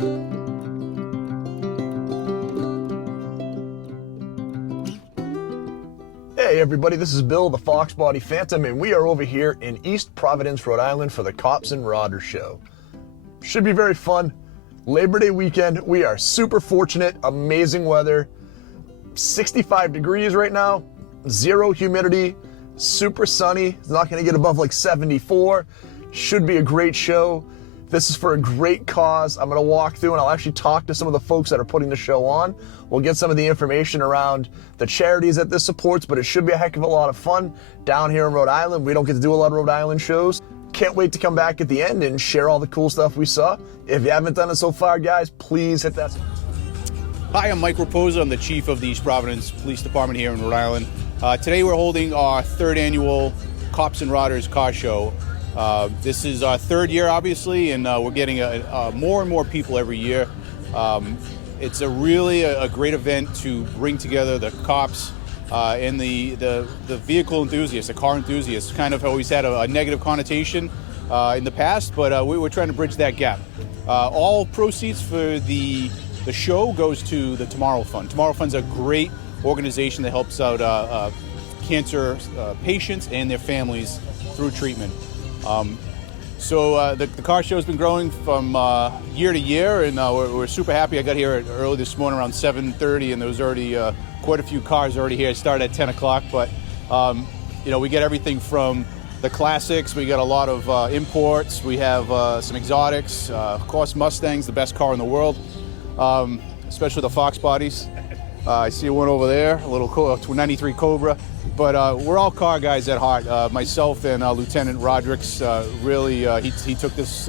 Hey everybody, this is Bill, the Fox Body Phantom, and we are over here in East Providence, Rhode Island for the Cops and Rodders show. Should be very fun. Labor Day weekend, we are super fortunate, amazing weather, 65 degrees right now, zero humidity, super sunny, it's not going to get above like 74, should be a great show. This is for a great cause. I'm going to walk through and I'll actually talk to some of the folks that are putting the show on. We'll get some of the information around the charities that this supports, but it should be a heck of a lot of fun down here in Rhode Island. We don't get to do a lot of Rhode Island shows. Can't wait to come back at the end and share all the cool stuff we saw. If you haven't done it so far, guys, please hit that. Hi, I'm Mike Raposa. I'm the chief of the East Providence Police Department here in Rhode Island. Today we're holding our third annual Cops and Rodders car show. This is our third year, obviously, and we're getting more and more people every year. It's really a great event to bring together the cops and the vehicle enthusiasts, the car enthusiasts. Kind of always had a negative connotation in the past, but we're trying to bridge that gap. All proceeds for the show goes to the Tomorrow Fund. Tomorrow Fund's a great organization that helps out cancer patients and their families through treatment. So the car show has been growing from year to year, and we're super happy. I got here early this morning around 7:30, and there was already quite a few cars already here. It started at 10 o'clock, but you know, we get everything from the classics. We got a lot of imports. We have some exotics. Of course, Mustang's the best car in the world, especially the Fox bodies. I see one over there, a little 93 Cobra. But we're all car guys at heart. Myself and Lieutenant Rodricks really he took this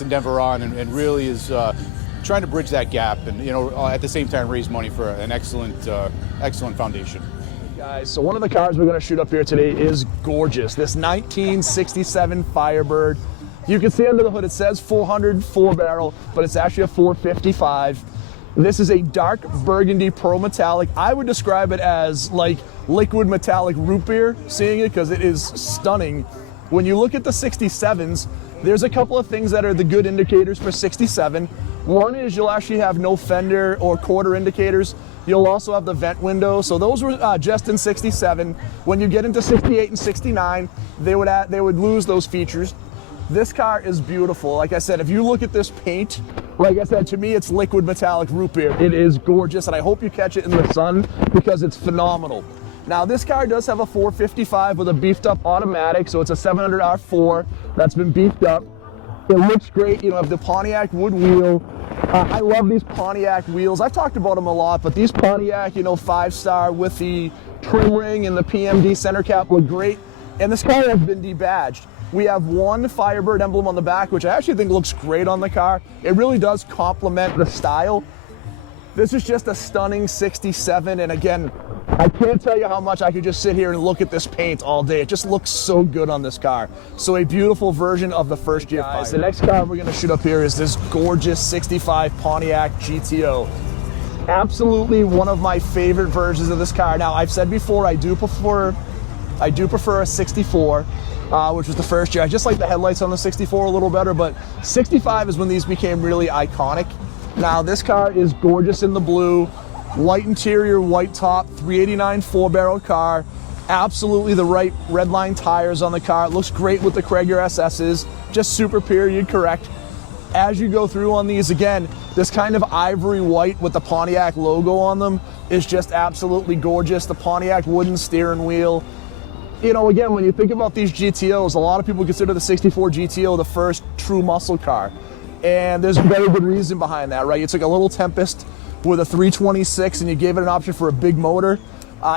endeavor on and really is trying to bridge that gap, and at the same time raise money for an excellent foundation. Guys, so one of the cars we're going to shoot up here today is gorgeous. This 1967 Firebird. You can see under the hood it says 400 4-barrel, but it's actually a 455. This is a dark burgundy pro metallic. I would describe it as like liquid metallic root beer, seeing it, because it is stunning. When you look at the 67s, there's a couple of things that are the good indicators for 67. One is you'll actually have no fender or quarter indicators. You'll also have the vent window. So those were just in 67. When you get into 68 and 69, they would lose those features. This car is beautiful. Like I said, if you look at this paint, like I said, to me it's liquid metallic root beer. It is gorgeous, and I hope you catch it in the sun because it's phenomenal. Now this car does have a 455 with a beefed up automatic, so it's a 700 R4 that's been beefed up. It looks great. You have the Pontiac wood wheel. I love these Pontiac wheels. I've talked about them a lot, but these Pontiac, 5-star with the trim ring and the PMD center cap look great. And this car has been debadged. We have one Firebird emblem on the back, which I actually think looks great on the car. It really does complement the style. This is just a stunning 67, and again, I can't tell you how much I could just sit here and look at this paint all day. It just looks so good on this car. So a beautiful version of the first year Firebird. The next car we're going to shoot up here is this gorgeous 65 Pontiac GTO. Absolutely one of my favorite versions of this car. Now, I've said before, I do prefer a 64, which was the first year. I just like the headlights on the 64 a little better, but 65 is when these became really iconic. Now, this car is gorgeous in the blue, white interior, white top, 389 4-barrel car. Absolutely the right red line tires on the car. It looks great with the Cragar SS's, just super period correct. As you go through on these, again, this kind of ivory white with the Pontiac logo on them is just absolutely gorgeous. The Pontiac wooden steering wheel. Again, when you think about these GTOs, a lot of people consider the 64 GTO the first true muscle car. And there's a very good reason behind that, right? You took a little Tempest with a 326 and you gave it an option for a big motor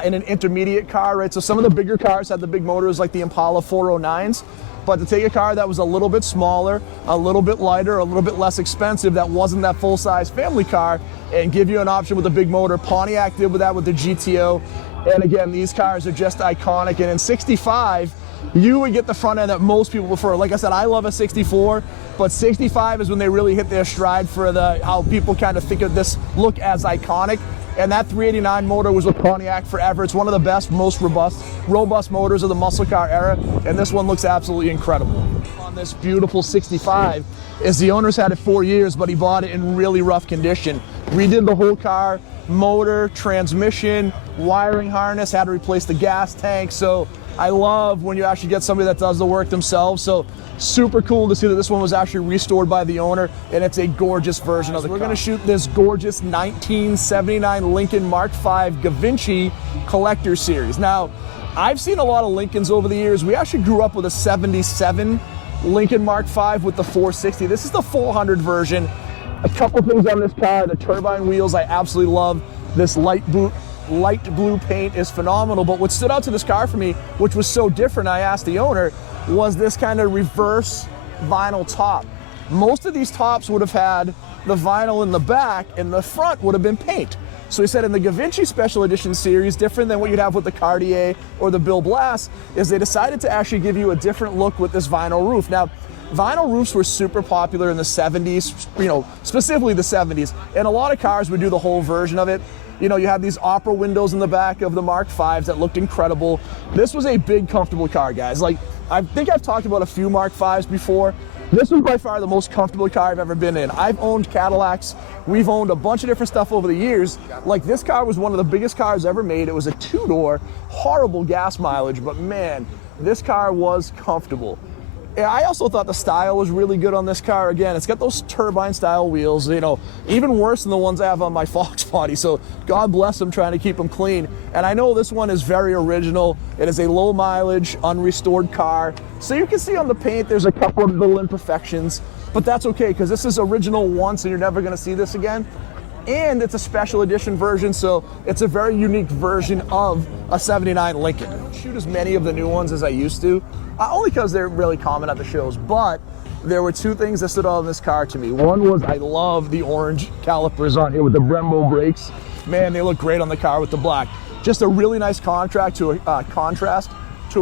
in an intermediate car, right? So some of the bigger cars had the big motors like the Impala 409s, but to take a car that was a little bit smaller, a little bit lighter, a little bit less expensive, that wasn't that full-size family car, and give you an option with a big motor. Pontiac did with that with the GTO. And again, these cars are just iconic. And in 65, you would get the front end that most people prefer. Like I said, I love a 64, but 65 is when they really hit their stride for how people kind of think of this look as iconic. And that 389 motor was with Pontiac forever. It's one of the best, most robust motors of the muscle car era, and this one looks absolutely incredible. On this beautiful 65 is the owner's had it 4 years, but he bought it in really rough condition. Redid the whole car, motor, transmission, wiring harness, had to replace the gas tank. So I love when you actually get somebody that does the work themselves. So super cool to see that this one was actually restored by the owner, and it's a gorgeous version of the car. We're gonna shoot this gorgeous 1979 Lincoln Mark V Gavinci Collector Series. Now, I've seen a lot of Lincolns over the years. We actually grew up with a 77 Lincoln Mark V with the 460. This is the 400 version. A couple things on this car, the turbine wheels I absolutely love. This light blue paint is phenomenal, but what stood out to this car for me, which was so different, I asked the owner, was this kind of reverse vinyl top. Most of these tops would have had the vinyl in the back, and the front would have been paint. So he said in the Gavinci Special Edition series, different than what you'd have with the Cartier or the Bill Blass, is they decided to actually give you a different look with this vinyl roof. Now, vinyl roofs were super popular in the 70s, you know, specifically the 70s, and a lot of cars would do the whole version of it. You know, you had these opera windows in the back of the Mark Vs that looked incredible. This was a big, comfortable car, guys. Like, I think I've talked about a few Mark Vs before. This was by far the most comfortable car I've ever been in. I've owned Cadillacs. We've owned a bunch of different stuff over the years. Like, this car was one of the biggest cars ever made. It was a two-door, horrible gas mileage, but man, this car was comfortable. Yeah, I also thought the style was really good on this car. Again, it's got those turbine style wheels, you know, even worse than the ones I have on my Fox body. So God bless them trying to keep them clean. And I know this one is very original. It is a low mileage, unrestored car. So you can see on the paint, there's a couple of little imperfections, but that's okay because this is original once and you're never gonna see this again. And it's a special edition version, so it's a very unique version of a 79 Lincoln. I don't shoot as many of the new ones as I used to, only because they're really common at the shows, but there were two things that stood out in this car to me. One was I love the orange calipers on here with the Brembo brakes. Man, they look great on the car with the black. Just a really nice contrast to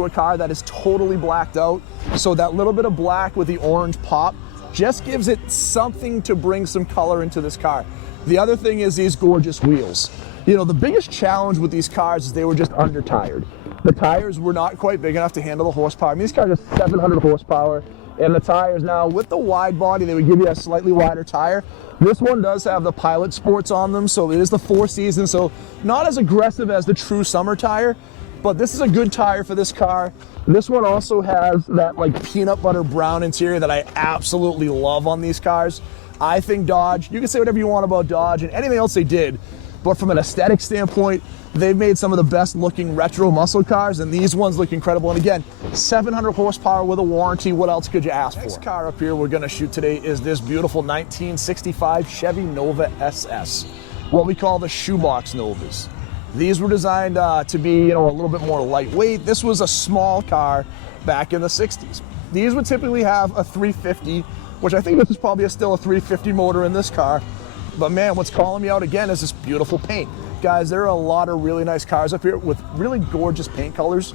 a car that is totally blacked out. So that little bit of black with the orange pop just gives it something to bring some color into this car. The other thing is these gorgeous wheels. You know, the biggest challenge with these cars is they were just under-tired. The tires were not quite big enough to handle the horsepower. I mean, these cars are 700 horsepower, and the tires now, with the wide body, they would give you a slightly wider tire. This one does have the Pilot Sports on them, so it is the 4 season, so not as aggressive as the true summer tire, but this is a good tire for this car. This one also has that like peanut butter brown interior that I absolutely love on these cars. I think Dodge, you can say whatever you want about Dodge and anything else they did, but from an aesthetic standpoint, they've made some of the best looking retro muscle cars, and these ones look incredible. And again, 700 horsepower with a warranty. What else could you ask for? Next car up here we're gonna shoot today is this beautiful 1965 Chevy Nova SS, what we call the shoebox Novas. These were designed to be, you know, a little bit more lightweight. This was a small car back in the 60s. These would typically have a 350, which I think this is probably still a 350 motor in this car. But man, what's calling me out again is this beautiful paint. Guys, there are a lot of really nice cars up here with really gorgeous paint colors.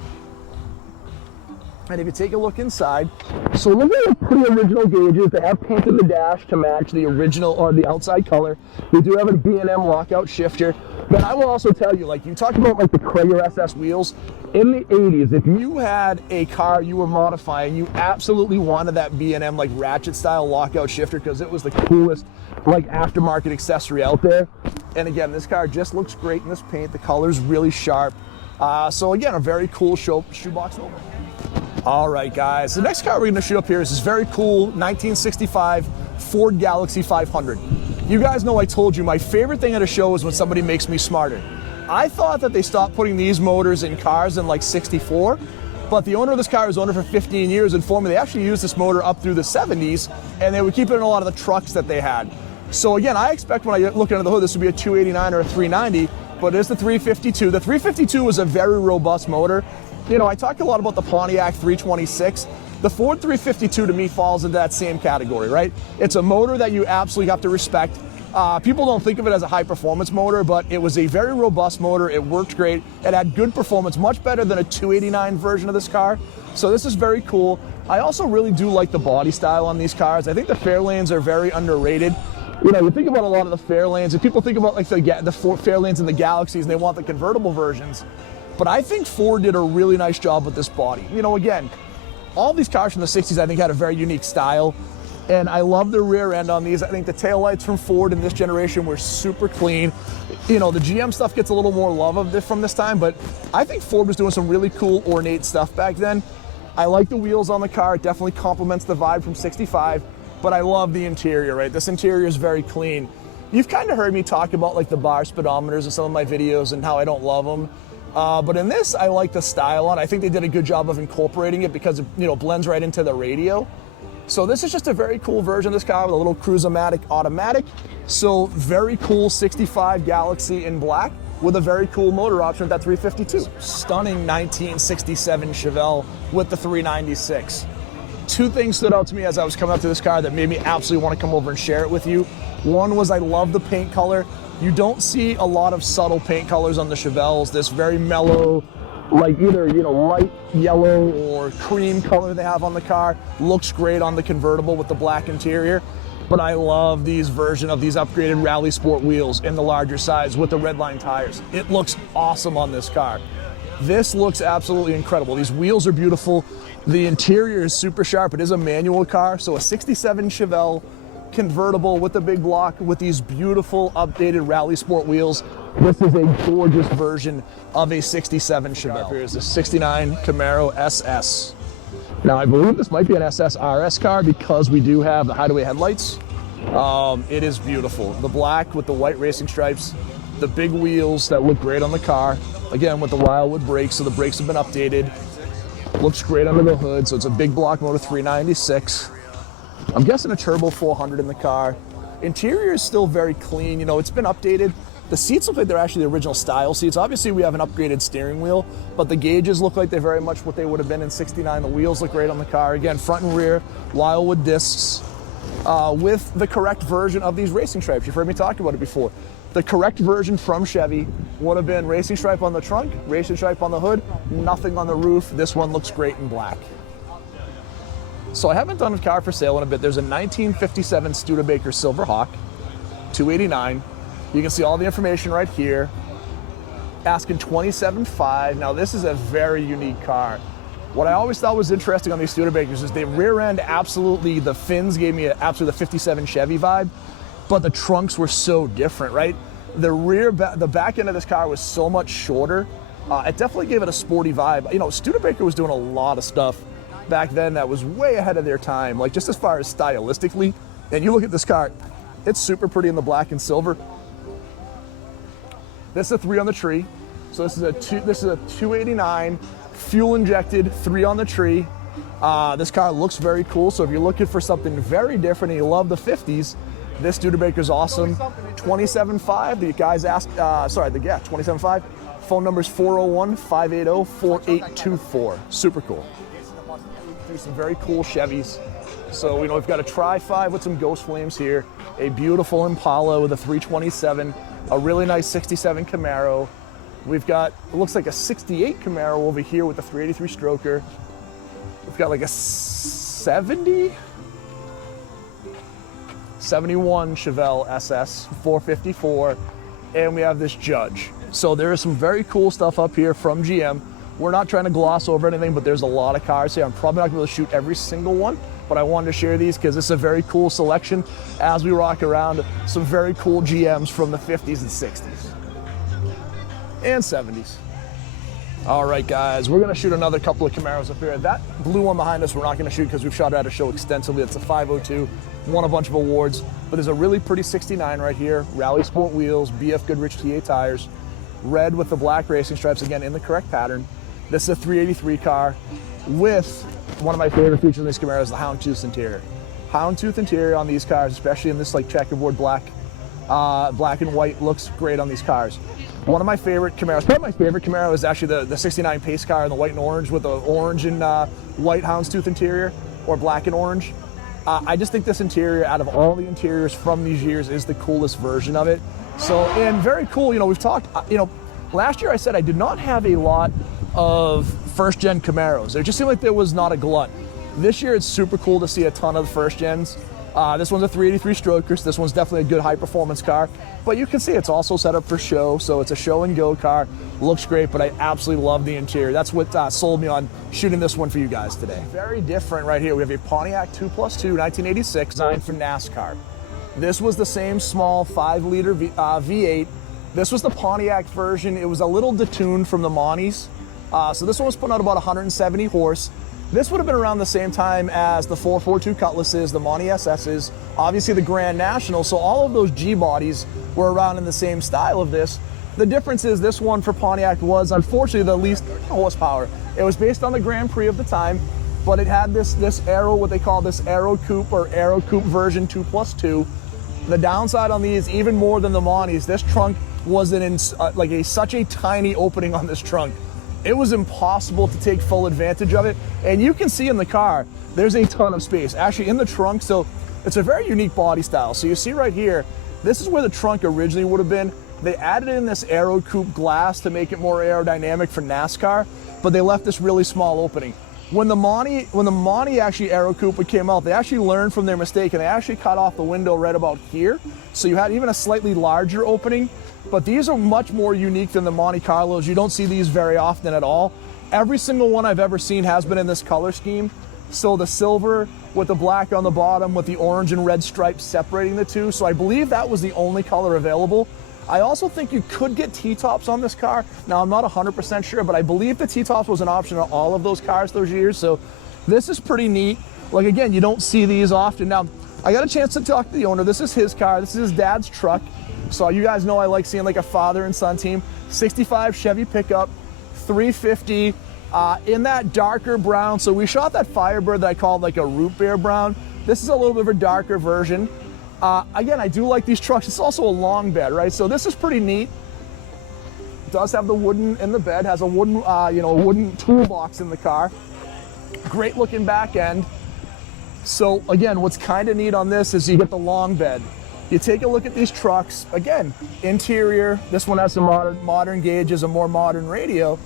And if you take a look inside, so look at the pretty original gauges. They have painted the dash to match the original or the outside color. They do have a B&M lockout shifter. But I will also tell you, like you talked about like the Krager SS wheels, in the 80s, if you had a car you were modifying, you absolutely wanted that B&M like ratchet style lockout shifter because it was the coolest like aftermarket accessory out there. And again, this car just looks great in this paint. The color's really sharp. So again, a very cool shoebox Nova. All right, guys, the next car we're gonna shoot up here is this very cool 1965 Ford Galaxie 500. You guys know I told you my favorite thing at a show is when somebody makes me smarter. I thought that they stopped putting these motors in cars in like 64, but the owner of this car has owned it for 15 years and informed me they actually used this motor up through the 70s, and they would keep it in a lot of the trucks that they had. So again, I expect when I look under the hood, this would be a 289 or a 390, but it is the 352. The 352 was a very robust motor. You know, I talked a lot about the Pontiac 326. The Ford 352 to me falls into that same category, right? It's a motor that you absolutely have to respect. People don't think of it as a high performance motor, but it was a very robust motor. It worked great. It had good performance, much better than a 289 version of this car. So this is very cool. I also really do like the body style on these cars. I think the Fairlanes are very underrated. You know, you think about a lot of the Fairlanes, and people think about like the Fairlanes and the Galaxies, and they want the convertible versions. But I think Ford did a really nice job with this body. You know, again, all these cars from the 60s, I think, had a very unique style. And I love the rear end on these. I think the taillights from Ford in this generation were super clean. You know, the GM stuff gets a little more love of this from this time, but I think Ford was doing some really cool, ornate stuff back then. I like the wheels on the car. It definitely complements the vibe from 65, but I love the interior, right? This interior is very clean. You've kind of heard me talk about like the bar speedometers in some of my videos and how I don't love them. But in this, I like the style on it. I think they did a good job of incorporating it because it, you know, blends right into the radio. So this is just a very cool version of this car with a little Cruise-O-Matic automatic. So very cool 65 Galaxy in black with a very cool motor option at that 352. Stunning 1967 Chevelle with the 396. Two things stood out to me as I was coming up to this car that made me absolutely want to come over and share it with you. One was I love the paint color. You don't see a lot of subtle paint colors on the Chevelles. This very mellow, like either, you know, light yellow or cream color they have on the car. Looks great on the convertible with the black interior. But I love these version of these upgraded Rally Sport wheels in the larger size with the red line tires. It looks awesome on this car. This looks absolutely incredible. These wheels are beautiful. The interior is super sharp. It is a manual car, so a 67 Chevelle convertible with a big block with these beautiful updated Rally Sport wheels. This is a gorgeous version of a 67 Chevelle. Here's the 69 Camaro SS. Now I believe this might be an SS RS car because we do have the hideaway headlights. It is beautiful. The black with the white racing stripes, the big wheels that look great on the car. Again, with the Wildwood brakes, so the brakes have been updated. Looks great under the hood, so it's a big block motor 396. I'm guessing a turbo 400 in the car. Interior is still very clean. You know, it's been updated. The seats look like they're actually the original style seats. Obviously, we have an upgraded steering wheel, but the gauges look like they're very much what they would have been in 69. The wheels look great on the car. Again, front and rear, Wildwood discs, with the correct version of these racing stripes. You've heard me talk about it before. The correct version from Chevy would have been racing stripe on the trunk, racing stripe on the hood, nothing on the roof. This one looks great in black. So I haven't done a car for sale in a bit. There's a 1957 Studebaker Silver Hawk, 289. You can see all the information right here. Asking $27,500. Now this is a very unique car. What I always thought was interesting on these Studebakers is the rear end, absolutely, the fins gave me absolutely the 57 Chevy vibe, but the trunks were so different, right? The back end of this car was so much shorter. It definitely gave it a sporty vibe. You know, Studebaker was doing a lot of stuff back then that was way ahead of their time, like just as far as stylistically. And you look at this car, it's super pretty in the black and silver. This is a 3 on the tree. So this is a 289 fuel injected 3 on the tree. This car looks very cool. So if you're looking for something very different and you love the 50s, this Studebaker's awesome. $27,500. The guys asked, yeah, $27,500. Phone number is 401-580-4824. Super cool. Some very cool Chevys. So, you know, we've got a Tri-5 with some Ghost Flames here, a beautiful Impala with a 327, a really nice 67 Camaro. We've got, it looks like a 68 Camaro over here with a 383 stroker. We've got like a 71 Chevelle SS 454, and we have this Judge. So there is some very cool stuff up here from GM. We're not trying to gloss over anything, but there's a lot of cars here. I'm probably not going to be able to shoot every single one, but I wanted to share these because it's a very cool selection as we rock around some very cool GMs from the 50s and 60s and 70s. All right, guys, we're going to shoot another couple of Camaros up here. That blue one behind us we're not going to shoot because we've shot it at a show extensively. It's a 502, won a bunch of awards, but there's a really pretty 69 right here. Rally Sport wheels, BF Goodrich TA tires, red with the black racing stripes, again in the correct pattern. This is a 383 car with one of my favorite features in these Camaros, the houndtooth interior. Houndtooth interior on these cars, especially in this like checkerboard black and white, looks great on these cars. One of my favorite Camaros, probably my favorite Camaro, is actually the 69 pace car in the white and orange with the orange and white houndstooth interior, or black and orange. I just think this interior, out of all the interiors from these years, is the coolest version of it. So, and very cool, you know, we've talked, you know, last year I said I did not have a lot of first-gen Camaros. It just seemed like there was not a glut. This year it's super cool to see a ton of the first gens. This one's a 383 stroker, so this one's definitely a good high performance car. But you can see it's also set up for show, so it's a show and go car. Looks great, but I absolutely love the interior. That's what sold me on shooting this one for you guys today. Very different right here. We have a Pontiac 2+2 1986 designed for NASCAR. This was the same small 5-liter V8. This was the Pontiac version. It was a little detuned from the Monties. So this one was putting out about 170 horse. This would have been around the same time as the 442 Cutlasses, the Monty SSs, obviously the Grand National. So all of those G bodies were around in the same style of this. The difference is this one for Pontiac was unfortunately the least horsepower. It was based on the Grand Prix of the time, but it had this Aero, what they call this Aero Coupe or Aero Coupe version 2+2. The downside on these, even more than the Monties, this trunk was such a tiny opening on this trunk. It was impossible to take full advantage of it. And you can see in the car, there's a ton of space actually in the trunk. So it's a very unique body style. So you see right here, this is where the trunk originally would have been. They added in this Aero Coupe glass to make it more aerodynamic for NASCAR, but they left this really small opening. When the Monty actually Aero Coupe came out, they actually learned from their mistake and they actually cut off the window right about here. So you had even a slightly larger opening. But these are much more unique than the Monte Carlos. You don't see these very often at all. Every single one I've ever seen has been in this color scheme. So the silver with the black on the bottom with the orange and red stripes separating the two. So I believe that was the only color available. I also think you could get T-tops on this car. Now I'm not 100% sure, but I believe the T-tops was an option on all of those cars those years. So this is pretty neat. Like again, you don't see these often. Now I got a chance to talk to the owner. This is his car. This is his dad's truck. So you guys know I like seeing like a father and son team. 65 Chevy pickup, 350 in that darker brown. So we shot that Firebird that I called like a root beer brown. This is a little bit of a darker version. Again, I do like these trucks. It's also a long bed, right? So this is pretty neat. It does have the wooden in the bed, has a wooden, wooden toolbox in the car. Great looking back end. So again, what's kind of neat on this is you get the long bed. You take a look at these trucks, again, interior, this one has some modern gauges, a more modern radio,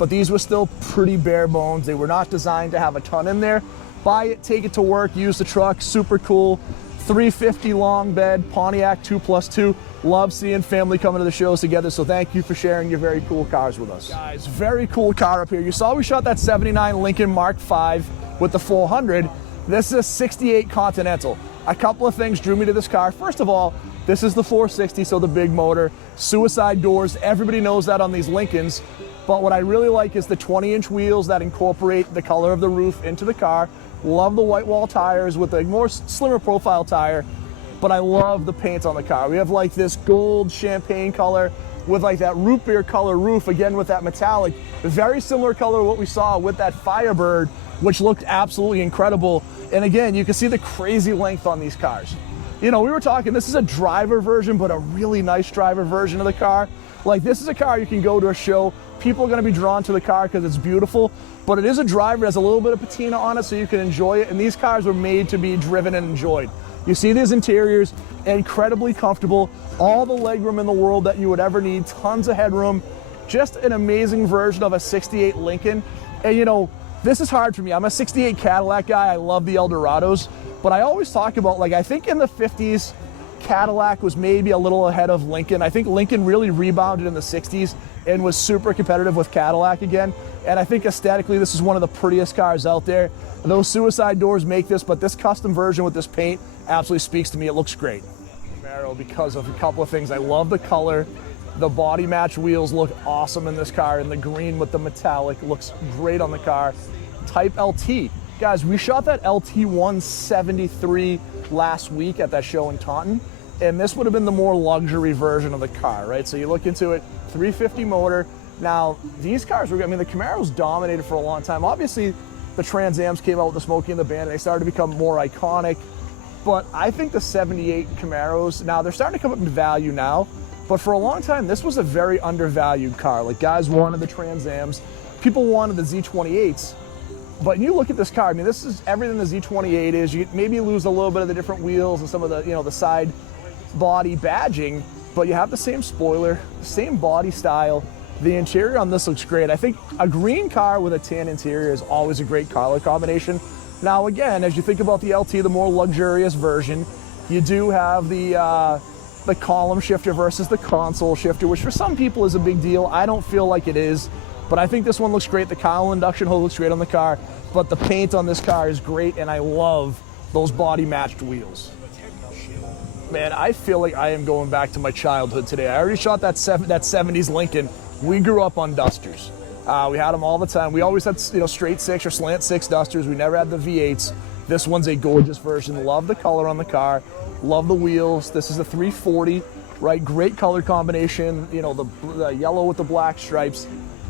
but these were still pretty bare bones. They were not designed to have a ton in there. Buy it, take it to work, use the truck, super cool. 350 long bed, Pontiac 2+2. Love seeing family coming to the shows together, so thank you for sharing your very cool cars with us. Guys, very cool car up here. You saw we shot that 79 Lincoln Mark V with the 400. This is a 68 Continental. A couple of things drew me to this car. First of all, this is the 460, so the big motor. Suicide doors, everybody knows that on these Lincolns. But what I really like is the 20-inch wheels that incorporate the color of the roof into the car. Love the white wall tires with a more slimmer profile tire. But I love the paint on the car. We have like this gold champagne color with like that root beer color roof, again with that metallic. Very similar color to what we saw with that Firebird, which looked absolutely incredible. And again, you can see the crazy length on these cars. You know, we were talking, this is a driver version, but a really nice driver version of the car. Like this is a car you can go to a show. People are gonna be drawn to the car because it's beautiful, but it is a driver, it has a little bit of patina on it so you can enjoy it. And these cars were made to be driven and enjoyed. You see these interiors, incredibly comfortable, all the legroom in the world that you would ever need, tons of headroom, just an amazing version of a 68 Lincoln. And you know, this is hard for me. I'm a 68 Cadillac guy. I love the Eldorados, but I always talk about, like, I think in the 50s, Cadillac was maybe a little ahead of Lincoln. I think Lincoln really rebounded in the 60s and was super competitive with Cadillac again. And I think aesthetically, this is one of the prettiest cars out there. Those suicide doors make this, but this custom version with this paint absolutely speaks to me. It looks great. Camaro, because of a couple of things. I love the color. The body match wheels look awesome in this car, and the green with the metallic looks great on the car. Type LT. Guys, we shot that LT 173 last week at that show in Taunton, and this would have been the more luxury version of the car, right? So you look into it, 350 motor. Now, these cars were, I mean, the Camaros dominated for a long time. Obviously, the Trans Ams came out with the Smokey and the Bandit, and they started to become more iconic. But I think the 78 Camaros, now they're starting to come up in value now, but for a long time, this was a very undervalued car. Like, guys wanted the Trans Ams, people wanted the Z28s. But you look at this car, I mean, this is everything the Z28 is. You maybe lose a little bit of the different wheels and some of the, the side body badging, but you have the same spoiler, the same body style. The interior on this looks great. I think a green car with a tan interior is always a great color combination. Now again, as you think about the LT, the more luxurious version, you do have the column shifter versus the console shifter, which for some people is a big deal. I don't feel like it is, but I think this one looks great. The cowl induction hood looks great on the car, but the paint on this car is great, and I love those body matched wheels. Man, I feel like I am going back to my childhood today. I already shot that 70s Lincoln. We grew up on Dusters. We had them all the time. We always had, straight six or slant six Dusters. We never had the V8s. This one's a gorgeous version. Love the color on the car. Love the wheels. This is a 340, right? Great color combination. The yellow with the black stripes.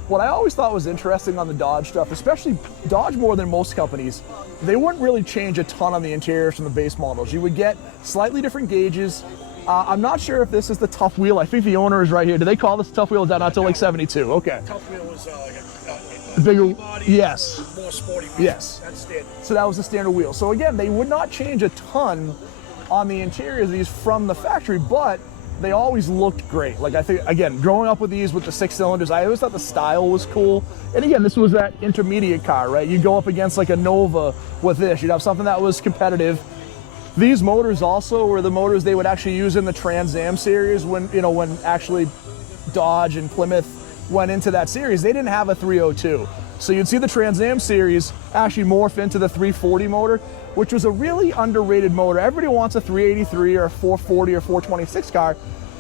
What I always thought was interesting on the Dodge stuff, especially Dodge more than most companies, they wouldn't really change a ton on the interiors from the base models. You would get slightly different gauges. I'm not sure if this is the tough wheel. I think the owner is right here. Do they call this tough wheel? Is that not until like 72? Okay. Tough wheel is like a bigger body, yes. More sporty wheel. Yes. That's standard. So that was the standard wheel. So again, they would not change a ton on the interiors of these from the factory, but they always looked great. Like I think, again, growing up with these with the 6 cylinders, I always thought the style was cool. And again, this was that intermediate car, right? You go up against like a Nova with this. You'd have something that was competitive. These motors also were the motors they would actually use in the Trans Am series when actually Dodge and Plymouth went into that series. They didn't have a 302. So you'd see the Trans Am series actually morph into the 340 motor, which was a really underrated motor. Everybody wants a 383 or a 440 or 426 car.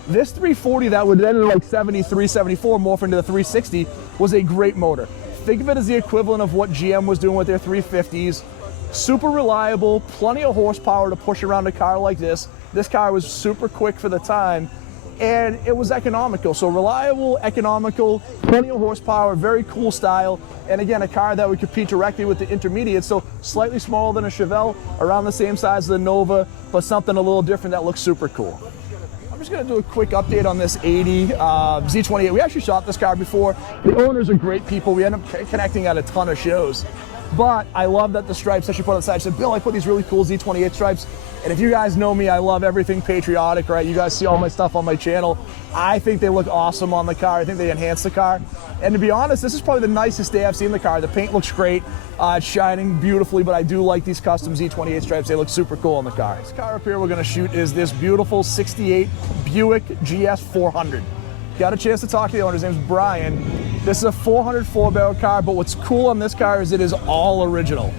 This 340 that would then in like 73, 74 morph into the 360 was a great motor. Think of it as the equivalent of what GM was doing with their 350s. Super reliable, plenty of horsepower to push around a car like this. This car was super quick for the time, and it was economical. So reliable, economical, plenty of horsepower, very cool style, and again, a car that would compete directly with the intermediate. So slightly smaller than a Chevelle, around the same size as the Nova, but something a little different that looks super cool. I'm just gonna do a quick update on this 80 Z28. We actually shot this car before. The owners are great people. We end up connecting at a ton of shows. But I love that the stripes that she put on the side. She said, Bill, I put these really cool Z28 stripes. And if you guys know me, I love everything patriotic, right? You guys see all my stuff on my channel. I think they look awesome on the car. I think they enhance the car. And to be honest, this is probably the nicest day I've seen the car. The paint looks great. It's shining beautifully, but I do like these custom Z28 stripes. They look super cool on the car. This car up here we're gonna shoot is this beautiful 68 Buick GS 400. Got a chance to talk to the owner. His name's Brian. This is a 404 barrel car, but what's cool on this car is it is all original.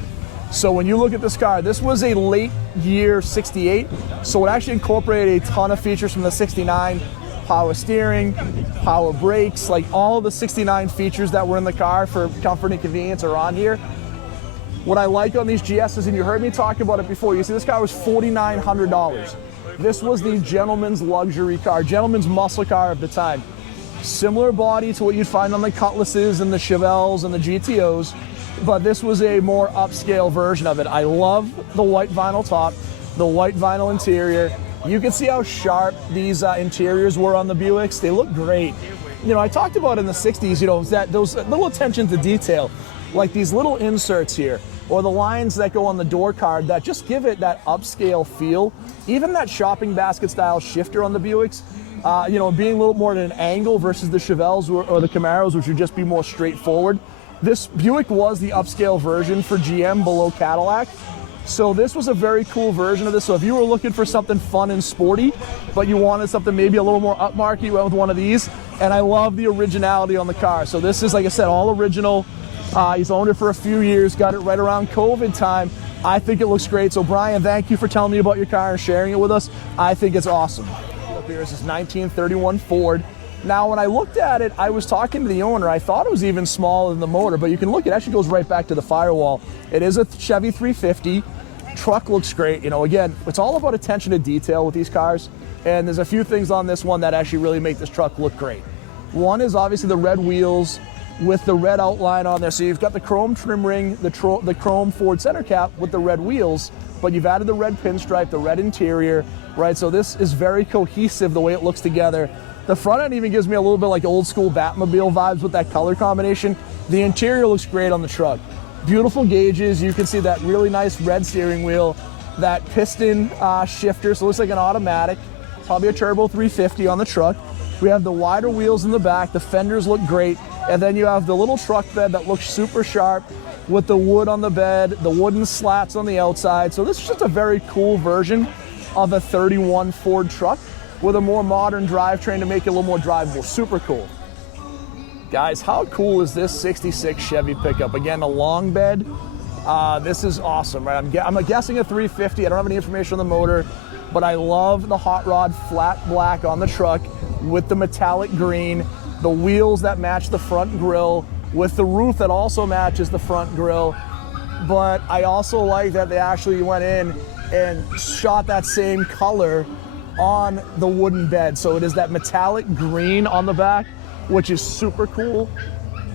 So when you look at this car, this was a late year 68, so it actually incorporated a ton of features from the 69, power steering, power brakes, like all of the 69 features that were in the car for comfort and convenience are on here. What I like on these GSs, and you heard me talk about it before, you see this car was $4,900. This was the gentleman's luxury car, gentleman's muscle car of the time. Similar body to what you'd find on the Cutlasses and the Chevelles and the GTOs, but this was a more upscale version of it. I love the white vinyl top, the white vinyl interior. You can see how sharp these interiors were on the Buicks. They look great. I talked about in the 60s, that those little attention to detail, like these little inserts here, or the lines that go on the door card that just give it that upscale feel. Even that shopping basket style shifter on the Buicks, being a little more at an angle versus the Chevelles or the Camaros, which would just be more straightforward. This Buick was the upscale version for GM below Cadillac. So this was a very cool version of this. So if you were looking for something fun and sporty, but you wanted something maybe a little more upmarket, you went with one of these. And I love the originality on the car. So this is, like I said, all original. He's owned it for a few years, got it right around COVID time. I think it looks great. So Brian, thank you for telling me about your car and sharing it with us. I think it's awesome. Up here is this 1931 Ford. Now, when I looked at it, I was talking to the owner. I thought it was even smaller than the motor, but you can look, it actually goes right back to the firewall. It is a Chevy 350. Truck looks great. Again, it's all about attention to detail with these cars. And there's a few things on this one that actually really make this truck look great. One is obviously the red wheels with the red outline on there. So you've got the chrome trim ring, the chrome Ford center cap with the red wheels, but you've added the red pinstripe, the red interior, right? So this is very cohesive the way it looks together. The front end even gives me a little bit like old school Batmobile vibes with that color combination. The interior looks great on the truck. Beautiful gauges. You can see that really nice red steering wheel, that piston shifter, so it looks like an automatic. Probably a turbo 350 on the truck. We have the wider wheels in the back. The fenders look great. And then you have the little truck bed that looks super sharp with the wood on the bed, the wooden slats on the outside. So this is just a very cool version of a 31 Ford truck with a more modern drivetrain to make it a little more drivable. Super cool. Guys, how cool is this 66 Chevy pickup? Again, a long bed. This is awesome, right? I'm guessing a 350. I don't have any information on the motor, but I love the hot rod flat black on the truck with the metallic green, the wheels that match the front grille, with the roof that also matches the front grille. But I also like that they actually went in and shot that same color on the wooden bed. So it is that metallic green on the back, which is super cool.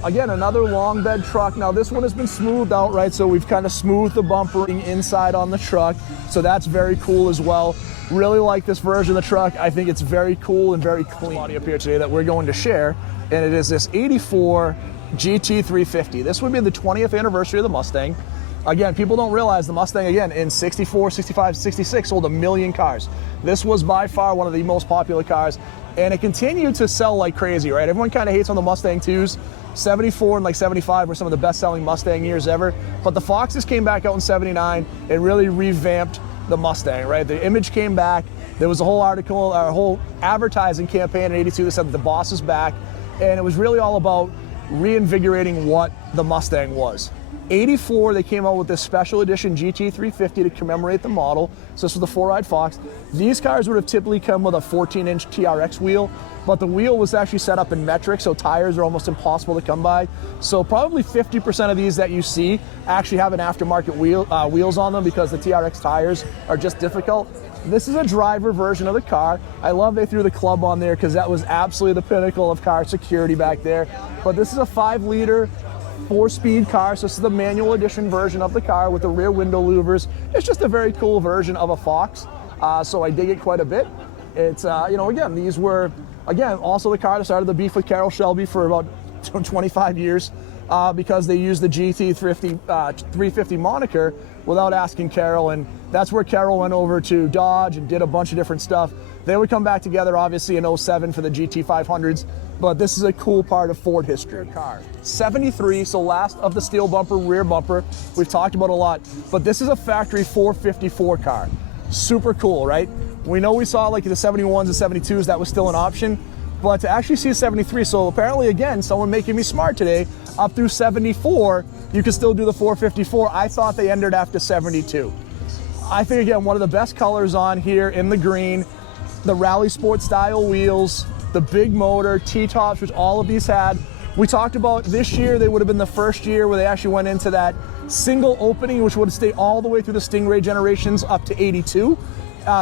Again, another long bed truck. Now this one has been smoothed out, right? So we've kind of smoothed the bumpering inside on the truck. So that's very cool as well. Really like this version of the truck. I think it's very cool and very clean. Body up here today that we're going to share, and it is this 84 GT350. This would be the 20th anniversary of the Mustang. Again, people don't realize the Mustang, again, in 64, 65, 66, sold 1 million cars. This was by far one of the most popular cars, and it continued to sell like crazy, right? Everyone kind of hates on the Mustang 2s. 74 and like 75 were some of the best-selling Mustang years ever, but the Foxes came back out in 79 and really revamped the Mustang, right? The image came back. There was a whole article, a whole advertising campaign in 82 that said that the boss is back, and it was really all about reinvigorating what the Mustang was. 84, they came out with this special edition GT350 to commemorate the model. So this was the four-eyed Fox. These cars would have typically come with a 14-inch TRX wheel, but the wheel was actually set up in metric, so tires are almost impossible to come by. So probably 50% of these that you see actually have an aftermarket wheels on them because the TRX tires are just difficult. This is a driver version of the car. I love they threw the club on there because that was absolutely the pinnacle of car security back there. But this is a 5-liter, 4-speed car, so this is the manual edition version of the car with the rear window louvers. It's just a very cool version of a Fox, so I dig it quite a bit. It's, again, these were, also the car that started the beef with Carroll Shelby for about 25 years because they used the GT350 moniker without asking Carroll, and that's where Carroll went over to Dodge and did a bunch of different stuff. They would come back together, obviously, in 07 for the GT500s, but this is a cool part of Ford history. Car. 73, so last of the steel bumper, rear bumper, we've talked about a lot, but this is a factory 454 car. Super cool, right? We know we saw like the 71s and 72s, that was still an option, but to actually see a 73, so apparently, again, someone making me smart today, up through 74, you can still do the 454. I thought they ended after 72. I think, again, one of the best colors on here in the green, the Rally Sport style wheels, the big motor, T-tops, which all of these had. We talked about this year, they would have been the first year where they actually went into that single opening, which would stay all the way through the Stingray generations up to 82.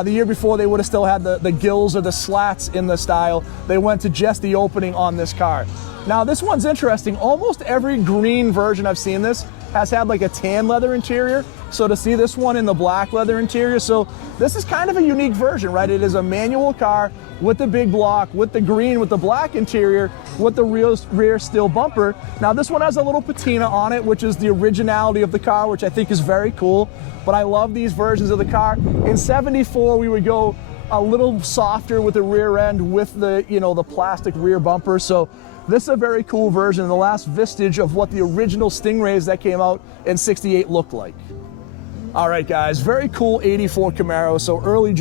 The year before, they would have still had the gills or the slats in the style. They went to just the opening on this car. Now, this one's interesting. Almost every green version I've seen this has had like a tan leather interior. So to see this one in the black leather interior, so this is kind of a unique version, right? It is a manual car with the big block, with the green, with the black interior, with the rear steel bumper. Now this one has a little patina on it, which is the originality of the car, which I think is very cool. But I love these versions of the car. In 74, we would go a little softer with the rear end with the, the plastic rear bumper. So this is a very cool version, the last vestige of what the original Stingrays that came out in 68 looked like. All right, guys, very cool 84 Camaro. So early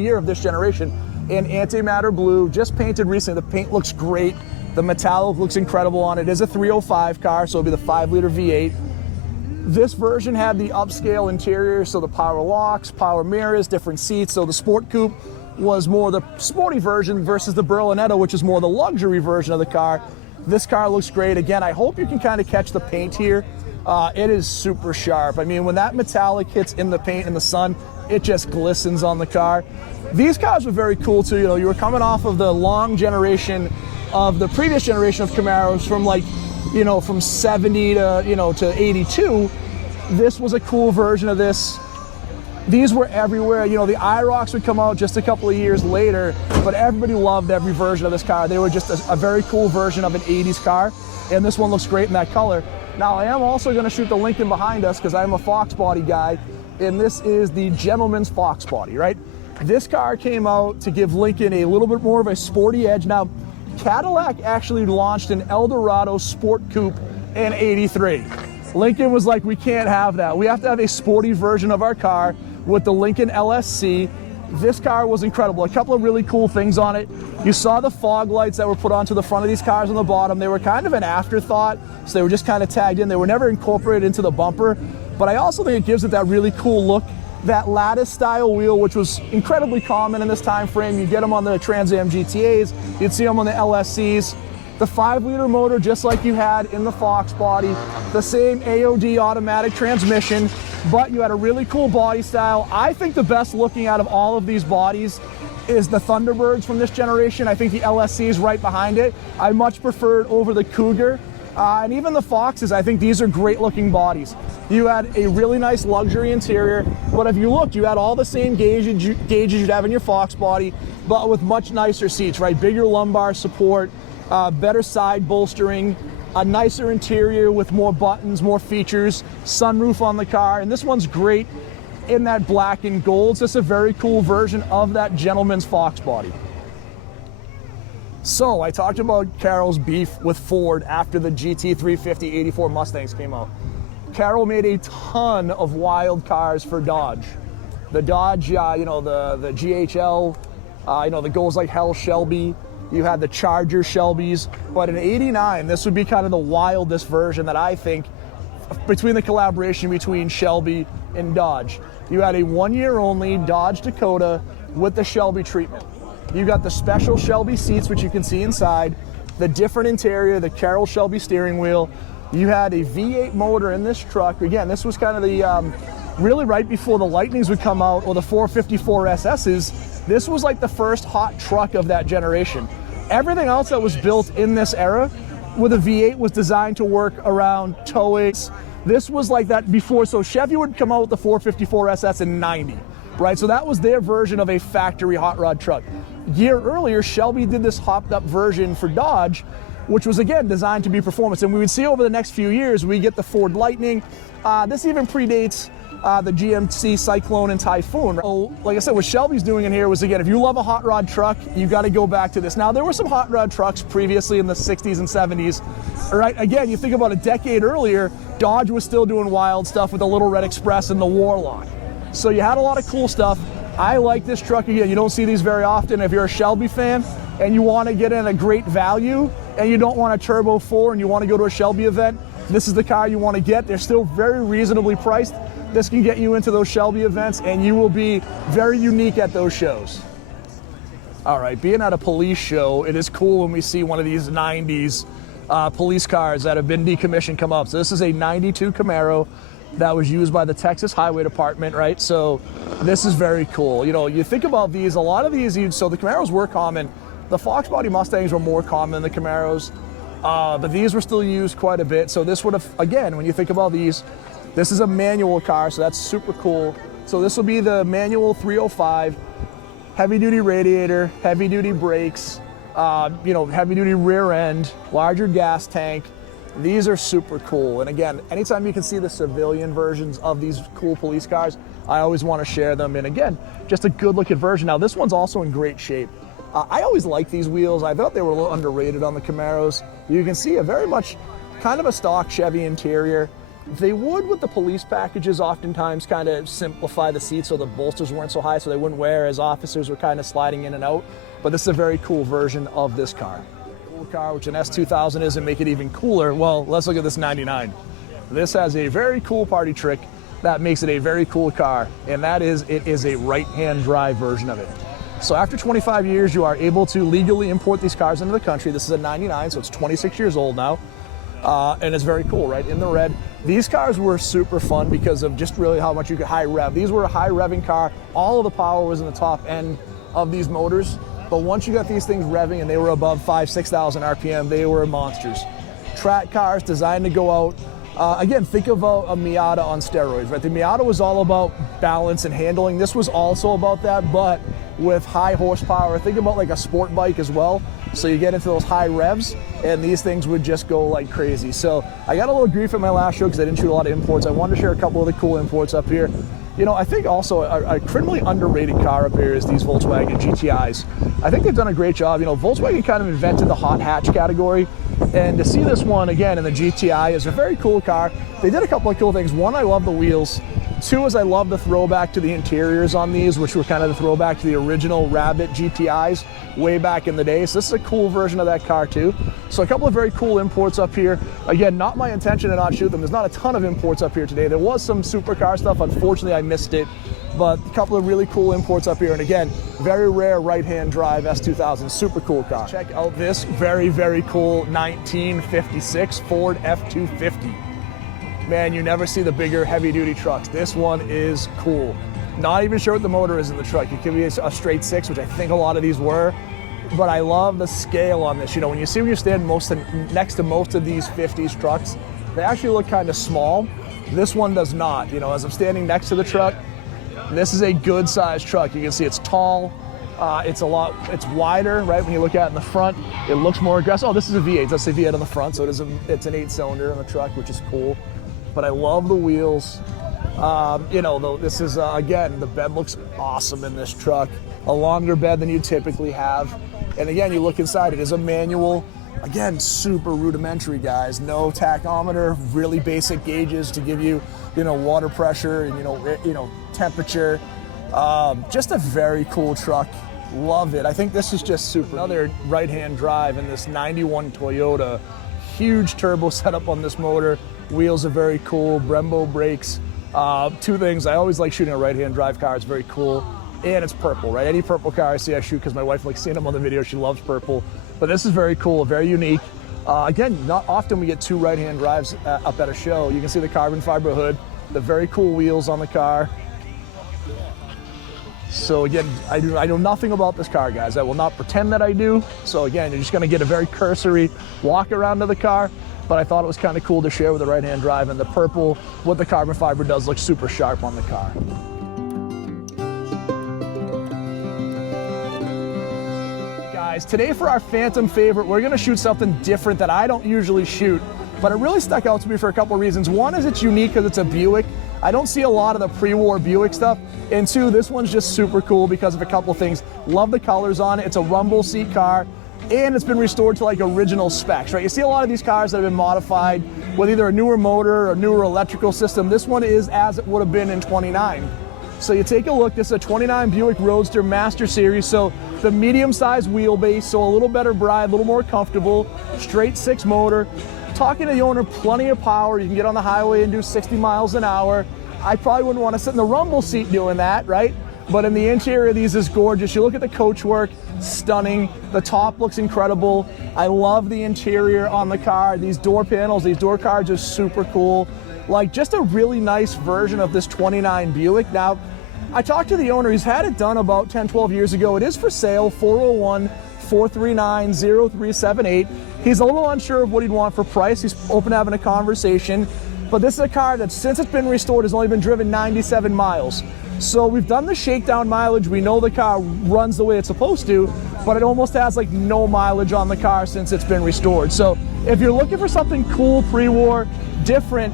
year of this generation in antimatter blue, just painted recently. The paint looks great. The metallic looks incredible on it. It is a 305 car, so it'll be the 5-liter V8. This version had the upscale interior, so the power locks, power mirrors, different seats. So the Sport Coupe was more the sporty version versus the Berlinetta, which is more the luxury version of the car. This car looks great. Again, I hope you can kind of catch the paint here. It is super sharp. I mean, when that metallic hits in the paint in the sun, it just glistens on the car. These cars were very cool too. You were coming off of the long generation of the previous generation of Camaros from from 70 to 82. This was a cool version of this. These were everywhere. The IROCs would come out just a couple of years later, but everybody loved every version of this car. They were just a very cool version of an 80s car, and this one looks great in that color. Now, I am also going to shoot the Lincoln behind us because I'm a Fox body guy, and this is the Gentleman's Fox body, right? This car came out to give Lincoln a little bit more of a sporty edge. Now, Cadillac actually launched an Eldorado Sport Coupe in '83. Lincoln was like, we can't have that. We have to have a sporty version of our car with the Lincoln LSC. This car was incredible. A couple of really cool things on it. You saw the fog lights that were put onto the front of these cars on the bottom. They were kind of an afterthought, so they were just kind of tagged in. They were never incorporated into the bumper, but I also think it gives it that really cool look. That lattice style wheel, which was incredibly common in this time frame. You get them on the Trans Am GTAs, you'd see them on the LSCs. The 5-liter motor, just like you had in the Fox body, the same AOD automatic transmission, but you had a really cool body style. I think the best looking out of all of these bodies is the Thunderbirds from this generation. I think the LSC is right behind it. I much prefer it over the Cougar. And even the Foxes, I think these are great looking bodies. You had a really nice luxury interior, but if you looked, you had all the same gauges you'd have in your Fox body, but with much nicer seats, right? Bigger lumbar support, better side bolstering, a nicer interior with more buttons, more features, sunroof on the car, and this one's great in that black and gold. It's just a very cool version of that gentleman's Fox body. So I talked about Carroll's beef with Ford after the GT350 '84 Mustangs came out. Carroll made a ton of wild cars for Dodge. The Dodge, the GHL, the Goes Like Hell Shelby. You had the Charger Shelbys, but in '89, this would be kind of the wildest version that I think between the collaboration between Shelby and Dodge. You had a 1-year only Dodge Dakota with the Shelby treatment. You got the special Shelby seats, which you can see inside, the different interior, the Carroll Shelby steering wheel. You had a V8 motor in this truck. Again, this was kind of the, really right before the Lightnings would come out, or the 454 SSs. This was like the first hot truck of that generation. Everything else that was built in this era with a V8 was designed to work around towing. This was like that before, so Chevy would come out with the 454 SS in '90, right? So that was their version of a factory hot rod truck. A year earlier, Shelby did this hopped up version for Dodge, which was again designed to be performance. And we would see over the next few years, we get the Ford Lightning. This even predates the GMC Cyclone and Typhoon. So, like I said, what Shelby's doing in here was, again, if you love a hot rod truck, you got to go back to this. Now, there were some hot rod trucks previously in the 60s and 70s. All right, again, you think about a decade earlier, Dodge was still doing wild stuff with the Little Red Express and the Warlock. So you had a lot of cool stuff. I like this truck. Again, you don't see these very often. If you're a Shelby fan and you want to get in a great value and you don't want a Turbo 4 and you want to go to a Shelby event, this is the car you want to get. They're still very reasonably priced. This can get you into those Shelby events and you will be very unique at those shows. All right, being at a police show, it is cool when we see one of these 90s police cars that have been decommissioned come up. So this is a 92 Camaro that was used by the Texas Highway Department, right? So this is very cool. You know, you think about these, a lot of these, so the Camaros were common. The Fox body Mustangs were more common than the Camaros, but these were still used quite a bit. So this would have, again, when you think about these, this is a manual car, so that's super cool. So this will be the manual 305, heavy duty radiator, heavy duty brakes, heavy duty rear end, larger gas tank. These are super cool. And again, anytime you can see the civilian versions of these cool police cars, I always want to share them. And again, just a good looking version. Now this one's also in great shape. I always liked these wheels. I thought they were a little underrated on the Camaros. You can see a very much kind of a stock Chevy interior. They would, with the police packages, oftentimes kind of simplify the seats so the bolsters weren't so high so they wouldn't wear as officers were kind of sliding in and out. But this is a very cool version of this car. Cool car, which an S2000 is, and make it even cooler. Well, let's look at this 99. This has a very cool party trick that makes it a very cool car, and that is it is a right-hand drive version of it. So after 25 years, you are able to legally import these cars into the country. This is a 99, so it's 26 years old now. And it's very cool, right? In the red. These cars were super fun because of just really how much you could high rev. These were a high revving car. All of the power was in the top end of these motors. But once you got these things revving and they were above 6,000 RPM, they were monsters. Track cars designed to go out. Again, think of a Miata on steroids, right? The Miata was all about balance and handling. This was also about that, but with high horsepower. Think about like a sport bike as well. So you get into those high revs and these things would just go like crazy. So I got a little grief at my last show because I didn't shoot a lot of imports. I wanted to share a couple of the cool imports up here. You know, I think also a criminally underrated car up here is these Volkswagen GTIs. I think they've done a great job. You know, Volkswagen kind of invented the hot hatch category, and to see this one again in the GTI is a very cool car. They did a couple of cool things. One, I love the wheels. Two is I love the throwback to the interiors on these, which were kind of the throwback to the original Rabbit GTIs way back in the day. So this is a cool version of that car too. So a couple of very cool imports up here. Again, not my intention to not shoot them. There's not a ton of imports up here today. There was some supercar stuff. Unfortunately, I missed it. But a couple of really cool imports up here. And again, very rare right-hand drive S2000. Super cool car. Check out this very, very cool 1956 Ford F-250. Man, you never see the bigger heavy-duty trucks. This one is cool. Not even sure what the motor is in the truck. It could be a straight six, which I think a lot of these were. But I love the scale on this. You know, when you stand next to most of these 50s trucks, they actually look kind of small. This one does not. You know, as I'm standing next to the truck, this is a good-sized truck. You can see it's tall. It's wider, right? When you look at it in the front, it looks more aggressive. Oh, this is a V8. That's a V8 on the front, so it's an 8-cylinder on the truck, which is cool. But I love the wheels. You know, this is, again, the bed looks awesome in this truck. A longer bed than you typically have. And again, you look inside, it is a manual. Again, super rudimentary, guys. No tachometer, really basic gauges to give you, you know, water pressure and, you know, temperature. Just a very cool truck. Love it. I think this is just super. Another right-hand drive in this 91 Toyota. Huge turbo setup on this motor. Wheels are very cool. Brembo brakes. Two things. I always like shooting a right-hand drive car. It's very cool. And it's purple, right? Any purple car I see, I shoot because my wife likes seeing them on the video. She loves purple. But this is very cool, very unique. Again, not often we get two right-hand drives up at a show. You can see the carbon fiber hood, the very cool wheels on the car. So again, I know nothing about this car, guys. I will not pretend that I do. So again, you're just gonna get a very cursory walk around of the car, but I thought it was kind of cool to share with the right-hand drive, and the purple, what the carbon fiber does, looks super sharp on the car. Guys, today for our Phantom favorite, we're gonna shoot something different that I don't usually shoot, but it really stuck out to me for a couple of reasons. One is it's unique because it's a Buick. I don't see a lot of the pre-war Buick stuff. And two, this one's just super cool because of a couple of things. Love the colors on it. It's a rumble seat car, and it's been restored to like original specs, right? You see a lot of these cars that have been modified with either a newer motor or a newer electrical system. This one is as it would have been in 29. So you take a look, this is a 29 Buick Roadster Master Series. So the medium-sized wheelbase, so a little better ride, a little more comfortable, straight six motor. Talking to the owner, plenty of power. You can get on the highway and do 60 miles an hour. I probably wouldn't want to sit in the rumble seat doing that, right? But in the interior of these is gorgeous. You look at the coachwork, stunning. The top looks incredible. I love the interior on the car. These door panels, these door cards are super cool. Like just a really nice version of this 29 Buick. Now, I talked to the owner. He's had it done about 10, 12 years ago. It is for sale, 401-439-0378. He's a little unsure of what he'd want for price. He's open to having a conversation. But this is a car that, since it's been restored, has only been driven 97 miles. So we've done the shakedown mileage. We know the car runs the way it's supposed to, but it almost has like no mileage on the car since it's been restored. So if you're looking for something cool, pre-war, different,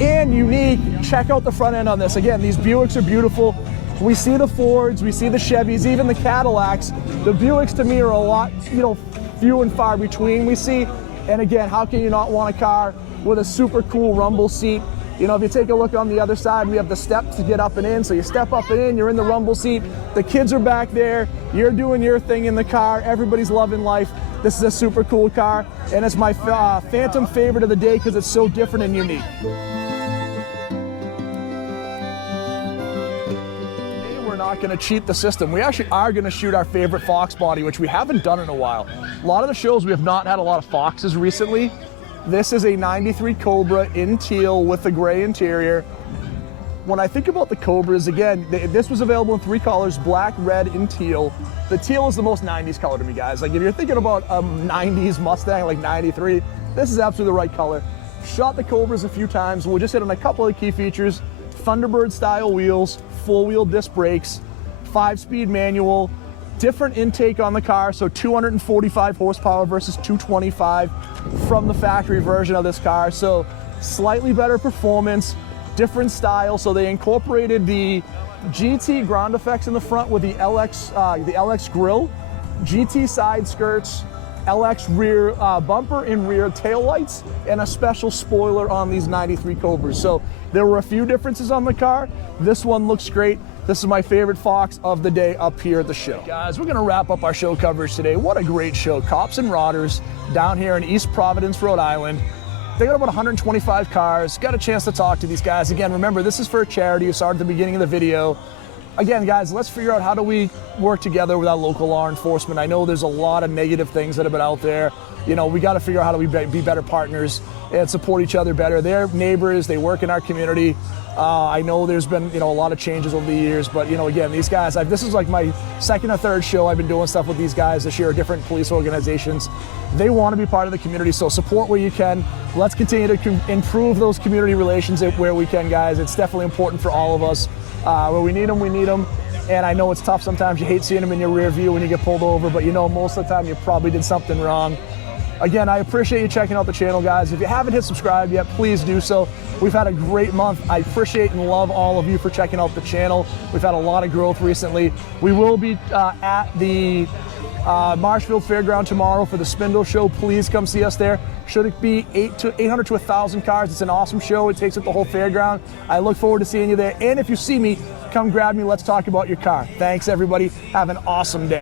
and unique, check out the front end on this. Again, these Buicks are beautiful. We see the Fords, we see the Chevys, even the Cadillacs. The Buicks to me are a lot, few and far between we see. And again, how can you not want a car with a super cool rumble seat? You know, if you take a look on the other side, we have the steps to get up and in. So you step up and in, you're in the rumble seat. The kids are back there. You're doing your thing in the car. Everybody's loving life. This is a super cool car. And it's my Phantom favorite of the day because it's so different and unique. We're not going to cheat the system. We actually are going to shoot our favorite Fox body, which we haven't done in a while. A lot of the shows, we have not had a lot of Foxes recently. This is a 93 Cobra in teal with the gray interior. When I think about the Cobras, again, this was available in three colors, black, red, and teal. The teal is the most 90s color to me, guys. Like if you're thinking about a 90s Mustang, like 93, this is absolutely the right color. Shot the Cobras a few times. We'll just hit on a couple of key features. Thunderbird style wheels, full wheel disc brakes, 5-speed manual, different intake on the car, so 245 horsepower versus 225 from the factory version of this car. So slightly better performance, different style. So they incorporated the GT ground effects in the front with the LX grille, GT side skirts, LX rear bumper and rear tail lights, and a special spoiler on these 93 Cobras. So there were a few differences on the car. This one looks great. This is my favorite Fox of the day up here at the show. Guys, we're gonna wrap up our show coverage today. What a great show. Cops and Rodders down here in East Providence, Rhode Island. They got about 125 cars. Got a chance to talk to these guys. Again, remember, this is for a charity. You saw it at the beginning of the video. Again, guys, let's figure out how do we work together with our local law enforcement. I know there's a lot of negative things that have been out there. You know, we got to figure out how do we be better partners and support each other better. They're neighbors. They work in our community. I know there's been, you know, a lot of changes over the years, but, you know, again, these guys, this is like my second or third show I've been doing stuff with these guys this year, different police organizations. They want to be part of the community, so support where you can. Let's continue to improve those community relations where we can, guys. It's definitely important for all of us. Where we need them, we need them. And I know it's tough sometimes. You hate seeing them in your rear view when you get pulled over, but you know most of the time you probably did something wrong. Again, I appreciate you checking out the channel, guys. If you haven't hit subscribe yet, please do so. We've had a great month. I appreciate and love all of you for checking out the channel. We've had a lot of growth recently. We will be at the Marshfield Fairground tomorrow for the Spindle Show. Please come see us there. Should it be 800 to 1,000 cars? It's an awesome show. It takes up the whole fairground. I look forward to seeing you there. And if you see me, come grab me. Let's talk about your car. Thanks, everybody. Have an awesome day.